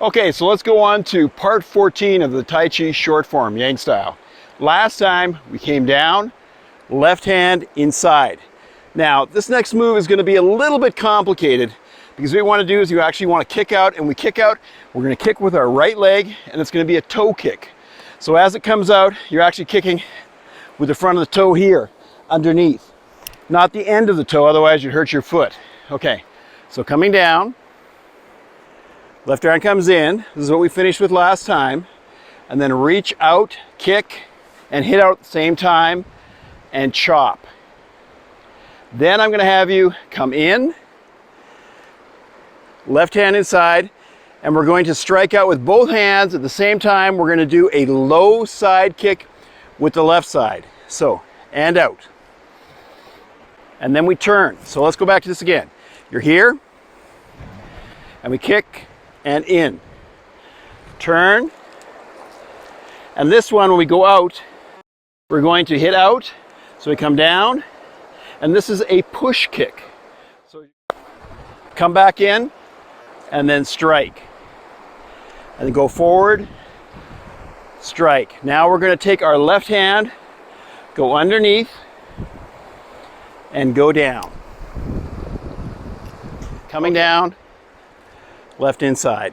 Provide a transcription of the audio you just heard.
Okay, so let's go on to part 14 of the Tai Chi short form, Yang style. Last time we came down, left hand inside. Now, this next move is going to be a little bit complicated because what we want to do is you actually want to kick out, and we kick out, we're going to kick with our right leg, and it's going to be a toe kick. So as it comes out, you're actually kicking with the front of the toe here, underneath. Not the end of the toe, otherwise you'd hurt your foot. Okay, so coming down, left arm comes in, this is what we finished with last time, and then reach out, kick, and hit out at the same time, and chop. Then I'm going to have you come in, left hand inside, and we're going to strike out with both hands at the same time. We're going to do a low side kick with the left side. So, and out. And then we turn. So let's go back to this again. You're here, and we kick, and in. Turn. And this one, when we go out, we're going to hit out. So we come down, and this is a push kick. So come back in, and then strike. And then go forward, strike. Now we're going to take our left hand, go underneath, and go down. Coming down, left inside.